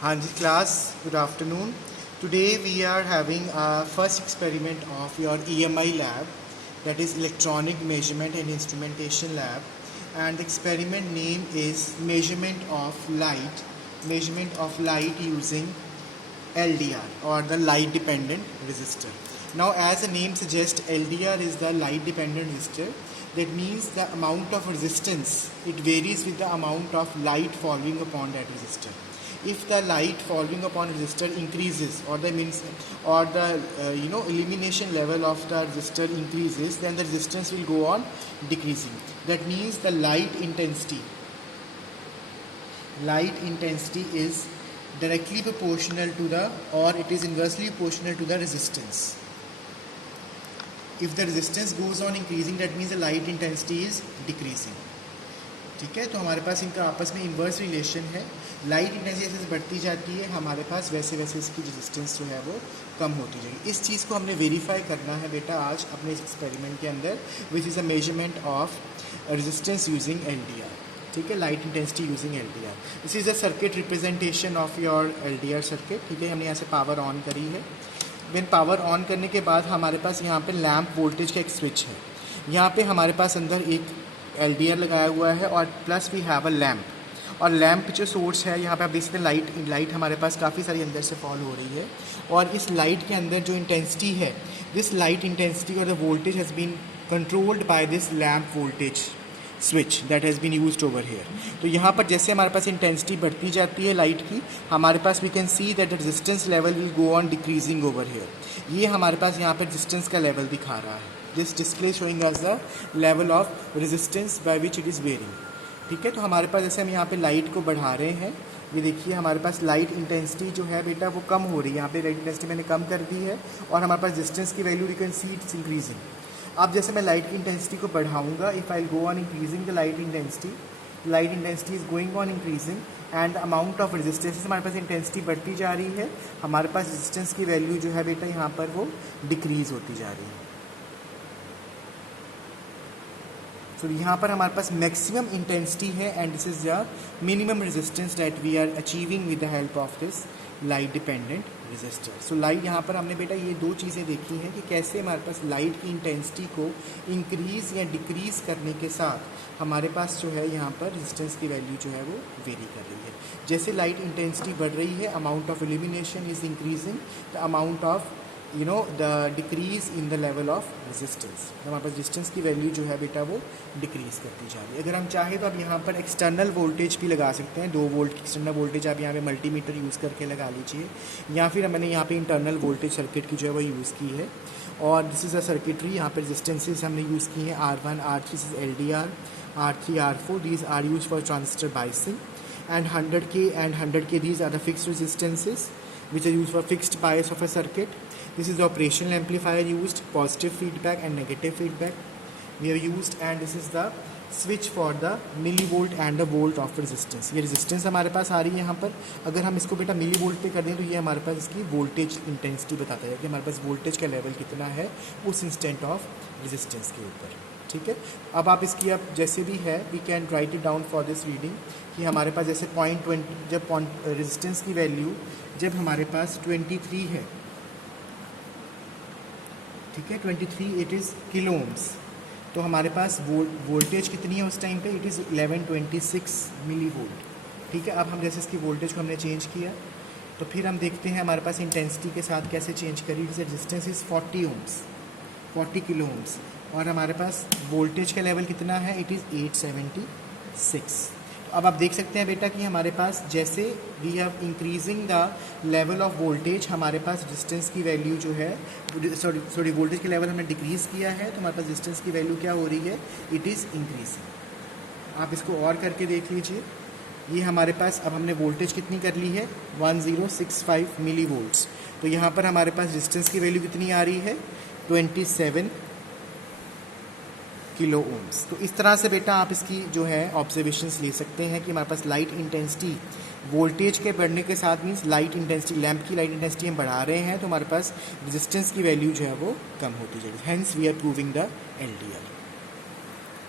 Hanji class, good afternoon. Today we are having our first experiment of your EMI lab, that is Electronic Measurement and Instrumentation Lab, and the experiment name is measurement of light using LDR or the light dependent resistor. Now as the name suggests, LDR is the light dependent resistor. That means the amount of resistance, it varies with the amount of light falling upon that resistor. If the light falling upon resistor increases, or the illumination level of the resistor increases, then the resistance will go on decreasing. That means the light intensity is directly proportional to the, or it is inversely proportional to the resistance. If the resistance goes on increasing, that means the light intensity is decreasing. ठीक है, तो हमारे पास इनका आपस में inverse relation है. Light intensity जैसे बढ़ती जाती है, हमारे पास वैसे वैसे इसकी रेजिस्टेंस जो है वो कम होती जाएगी. इस चीज़ को हमने वेरीफाई करना है बेटा आज अपने इस एक्सपेरिमेंट के अंदर, which is a measurement of resistance using LDR. ठीक है, light intensity using LDR. This is a circuit representation of your LDR circuit. ठीक है, हमने यहाँ से पावर ऑन करी है. व्हेन पावर ऑन करने के बाद हमारे पास यहाँ पे लैंप वोल्टेज का एक स्विच है. यहाँ पे हमारे पास अंदर एक LDR लगाया हुआ है और plus we have a lamp. और लैम्प जो सोर्स है, यहाँ पे आप देख सकते हैं लाइट हमारे पास काफ़ी सारी अंदर से फॉल हो रही है. और इस लाइट के अंदर जो इंटेंसिटी है, दिस लाइट इंटेंसिटी और the voltage has been controlled by this lamp voltage switch that has been used over here. तो यहाँ पर जैसे हमारे पास इंटेंसिटी बढ़ती जाती है लाइट की, हमारे पास we can see that the resistance level will go on decreasing over here. ये हमारे पास यहाँ पर रेजिस्टेंस का लेवल दिखा रहा है. This display showing us the level of resistance by which it is varying. ठीक है, तो हमारे पास जैसे हम यहाँ पे लाइट को बढ़ा रहे हैं, ये देखिए हमारे पास लाइट इंटेंसिटी जो है बेटा वो कम हो रही है. यहाँ पे लाइट इंटेंसिटी मैंने कम कर दी है और हमारे पास रेजिस्टेंस की value you can see it's increasing. अब जैसे मैं लाइट की इंटेंसिटी को बढ़ाऊंगा, if I go on increasing the light intensity is going on increasing and amount of resistance, हमारे पास इंटेंसिटी बढ़ती जा रही है, हमारे पास रेजिस्टेंस की वैल्यू जो है बेटा यहाँ पर वो डिक्रीज होती जा रही है. तो यहाँ पर हमारे पास मैक्सिमम इंटेंसिटी है and this is the minimum resistance that we are achieving with the help of this light dependent resistor. So light यहाँ पर हमने बेटा ये दो चीज़ें देखी हैं कि कैसे हमारे पास लाइट की इंटेंसिटी को इंक्रीज़ या डिक्रीज़ करने के साथ हमारे पास जो है यहाँ पर रेजिस्टेंस की वैल्यू जो है वो वेरी कर रही है. जैसे लाइट इंटेंसिटी बढ़ रही है, amount of illumination is increasing, the amount of the decrease in the level of resistance, हमारे पास रेजिस्टेंस की वैल्यू जो है बेटा वो डिक्रीज़ करती जा रही है. अगर हम चाहें तो अब यहाँ पर एक्सटर्नल वोल्टेज भी लगा सकते हैं. 2 वोल्ट की एक्सटर्नल वोल्टेज आप यहाँ पे मल्टीमीटर यूज़ करके लगा लीजिए, या फिर मैंने यहाँ पे इंटरनल वोल्टेज सर्किट की जो है वो यूज़ की है. और दिस इज़ अ सर्किटरी. यहाँ पर रेजिस्टेंसेज हमने यूज़ की हैं R1, R3 is LDR, R3, R4 these are used for transistor biasing, and 100K and 100K these are the fixed resistances which are used for fixed bias of a circuit. This is the operational amplifier used, positive feedback and negative feedback we have used, and this is the switch for the millivolt and the volt of resistance. ये resistance हमारे पास आ रही है यहाँ पर. अगर हम इसको बेटा मिलीवोल्ट पे कर दें तो ये हमारे पास इसकी वोल्टेज इंटेंसिटी बताता है कि हमारे पास वोल्टेज का लेवल कितना है उस इंस्टेंट ऑफ रेजिस्टेंस के ऊपर. ठीक है, अब आप इसकी अब जैसे भी है we can write it down for this reading कि हमारे पास जैसे 0.20 जब रेजिस्टेंस की वैल्यू जब हमारे पास 23 है, ठीक है 23 इट इज़ किलो ओम्स, तो हमारे पास वोल्टेज कितनी है उस टाइम पे, इट इज़ 1126 मिली वोल्ट. ठीक है, अब हम जैसे इसकी वोल्टेज को हमने चेंज किया तो फिर हम देखते हैं हमारे पास इंटेंसिटी के साथ कैसे चेंज करी. Resistance is 40 ohms, 40 kilo ohms, और हमारे पास वोल्टेज का लेवल कितना है, इट इज़ 876. अब आप देख सकते हैं बेटा कि हमारे पास जैसे we have increasing the level of voltage, हमारे पास रेजिस्टेंस की वैल्यू जो है सॉरी वोल्टेज का लेवल हमने डिक्रीज़ किया है, तो हमारे पास रेजिस्टेंस की वैल्यू क्या हो रही है, इट इज़ इंक्रीजिंग. आप इसको और करके देख लीजिए. ये हमारे पास अब हमने वोल्टेज कितनी कर ली है, 1065 मिली वोल्ट्स. तो यहाँ पर हमारे पास रेजिस्टेंस की वैल्यू कितनी आ रही है, 27 किलो ओम्स. तो इस तरह से बेटा आप इसकी जो है ऑब्जर्वेशंस ले सकते हैं कि हमारे पास लाइट इंटेंसिटी वोल्टेज के बढ़ने के साथ मीन्स लाइट इंटेंसिटी, लैंप की लाइट इंटेंसिटी हम बढ़ा रहे हैं तो हमारे पास रेजिस्टेंस की वैल्यू जो है वो कम होती जाएगी. Hence we are proving the LDR.